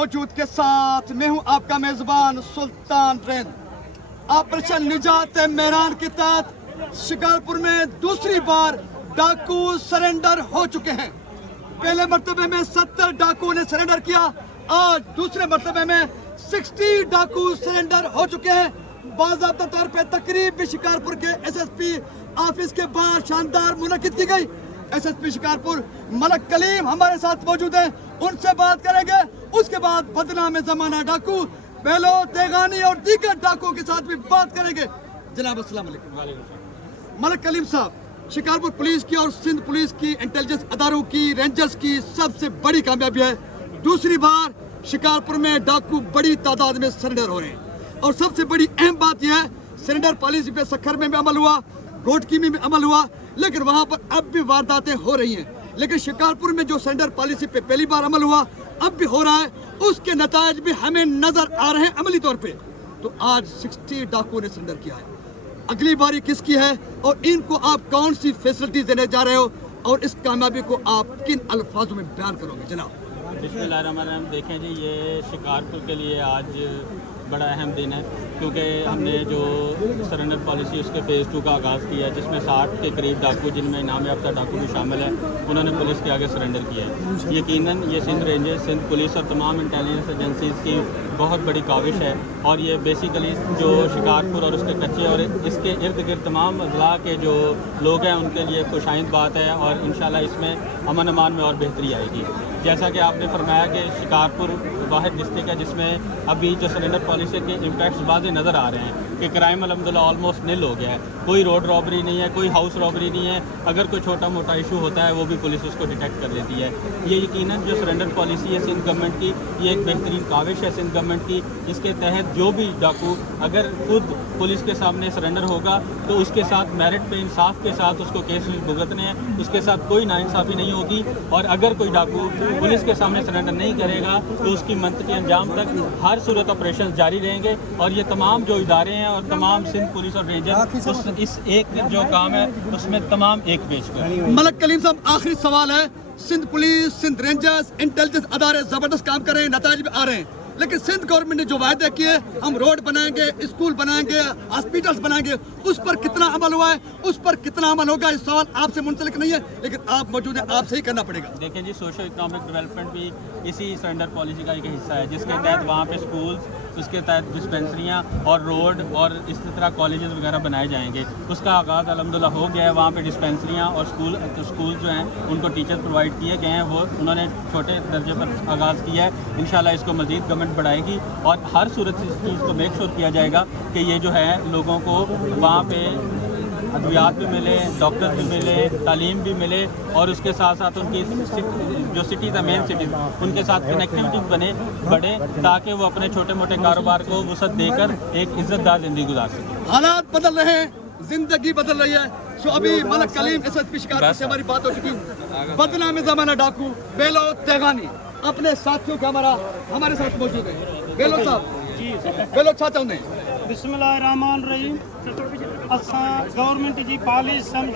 मौजूद के साथ मैं हूं आपका मेजबान सुल्तान रेंद। ऑपरेशन निजात मेहरान के तहत शिकारपुर में दूसरी बार डाकू सरेंडर हो चुके हैं। पहले मर्तबे में 70 डाकुओं ने सरेंडर किया, आज दूसरे मर्तबे में 60 डाकू सरेंडर हो चुके हैं। बाज़ाब्ता तौर पे तकरीब भी शिकारपुर के एसएसपी ऑफिस के बाहर शानदार मुनक्किद की गई। एसएसपी शिकारपुर मलक कलीम हमारे साथ मौजूद हैं, उनसे बात करेंगे। उसके बाद बदनाम जमाना डाकू बेलो तेगानी और दीगर डाकुओं के साथ भी बात करेंगे। जनाब अस्सलाम वालेकुम। मलक कलीम साहब, शिकारपुर पुलिस की और सिंध पुलिस की इंटेलिजेंस अदारों की रेंजर्स की सबसे बड़ी कामयाबी है, दूसरी बार शिकारपुर में डाकू बड़ी तादाद में सरेंडर हो रहे हैं। और सबसे बड़ी अहम बात यह है, सरेंडर पॉलिसी पे सखर में भी अमल हुआ, घोटकी में भी अमल हुआ, लेकिन वहां पर अब भी वारदातें हो रही हैं। लेकिन शिकारपुर में जो सरेंडर पॉलिसी पे पहली बार अमल हुआ, अब भी हो रहा है, उसके नताज भी हमें नजर आ रहे हैं अमली तौर पे। तो आज 60 डाकुओं ने सरेंडर किया है। अगली बारी किसकी है और इनको आप कौन सी फैसिलिटीज देने जा रहे हो और इस कामयाबी को आप किन अल्फाजों में बयान करोगे जनाब? बिस्मिल्लाहिर्रहमानिर्रहीम। देखें जी, ये शिकारपुर के लिए आज बड़ा अहम दिन है, क्योंकि हमने जो सरेंडर पॉलिसी उसके फ़ेज़ 2 का आगाज़ किया है, जिसमें 60 के करीब डाकू, जिनमें इनाम याफ्ता डाकू भी शामिल है, उन्होंने पुलिस के आगे सरेंडर किया है। यकीनन ये सिंध रेंजर्स, सिंध पुलिस और तमाम इंटेलिजेंस एजेंसीज़ की बहुत बड़ी काविश है। और ये बेसिकली जो शिकारपुर और उसके कच्चे और इसके इर्द गिर्द तमाम अजला के जो लोग हैं उनके लिए खुशाइंद बात है, और इंशाल्लाह इसमें अमन अमान में और बेहतरी आएगी। जैसा कि आपने फरमाया कि शिकारपुर वाहिद डिस्ट्रिक्ट है जिसमें अभी जो सरेंडर पॉलिसी के इम्पैक्ट्स वाज़ेह नज़र आ रहे हैं कि क्राइम अल्हम्दुलिल्लाह ऑलमोस्ट निल हो गया है। कोई रोड रॉबरी नहीं है, कोई हाउस रॉबरी नहीं है। अगर कोई छोटा मोटा इशू होता है वो भी पुलिस उसको डिटेक्ट कर लेती है। ये यकीनन जो सरेंडर पॉलिसी है सिंध गवर्नमेंट की, ये एक बेहतरीन काविश है सिंध गवर्नमेंट की। इसके तहत जो भी डाकू अगर खुद पुलिस के सामने सरेंडर होगा तो उसके साथ मेरिट पे इंसाफ के साथ उसको केस भुगतने हैं, उसके साथ कोई नाइंसाफ़ी नहीं होगी। और अगर कोई डाकू पुलिस के सामने सरेंडर नहीं करेगा तो उसकी मंत के अंजाम तक हर सूरत ऑपरेशन जारी रहेंगे। और ये तमाम जो इदारे हैं और तमाम सिंध पुलिस और रेंजर इस एक जो काम है उसमें तमाम एक पेज पर। मलक कलीम साहब, आखिरी सवाल है, Sindh police, Sindh rangers, intelligence अदारे जबरदस्त काम कर रहे हैं, नताज भी आ रहे हैं, लेकिन सिंध गवर्नमेंट ने जो वायदे किए, हम रोड बनाएंगे, स्कूल बनाएंगे, हॉस्पिटल्स बनाएंगे, उस पर कितना अमल हुआ है, उस पर कितना अमल होगा? इस सवाल आपसे मुंसलिक नहीं है, लेकिन आप मौजूद हैं, आपसे ही करना पड़ेगा। देखिए जी, सोशो इकोनॉमिक डेवलपमेंट भी इसी सरेंडर पॉलिसी का एक हिस्सा है, जिसके तहत वहाँ पे स्कूल्स, उसके तहत डिस्पेंसरियाँ और रोड और इस तरह कॉलेजेस वगैरह बनाए जाएंगे। उसका आगाज़ अल्हम्दुलिल्लाह हो गया है। वहाँ पे डिस्पेंसरियाँ और स्कूल जो हैं उनको टीचर प्रोवाइड किए गए हैं, वो उन्होंने छोटे दर्जे पर आगाज़ किया है। इंशाल्लाह इसको मज़ीद गवर्नमेंट बढ़ाएगी और हर सूरत से इस चीज़ को मेक श्योर किया जाएगा कि ये जो है लोगों को वहाँ पे अद्वियात भी मिले, डॉक्टर भी मिले, तालीम भी मिले, और उसके साथ साथ उनकी जो सिटीज़ है, मेन सिटीज़, उनके साथ कनेक्टिविटी बढ़े ताकि वो अपने छोटे मोटे कारोबार को वसअत देकर एक इज़्ज़तदार ज़िंदगी गुजार सकें। हालात बदल रहे हैं, जिंदगी बदल रही है। सो अभी मलक कलीम एसएसपी शिकारपुर से हमारी बात हो चुकी। बदनाम जमाना डाकू बेलो तेगानी अपने साथियों का हमारे साथ मौजूद है। बेलो साहब, बेलो छा चाहते हैं? बिस्मिल्लाहिर्रहमानिर्रहीम। असां गवर्नमेंट जी पॉलिसी समझी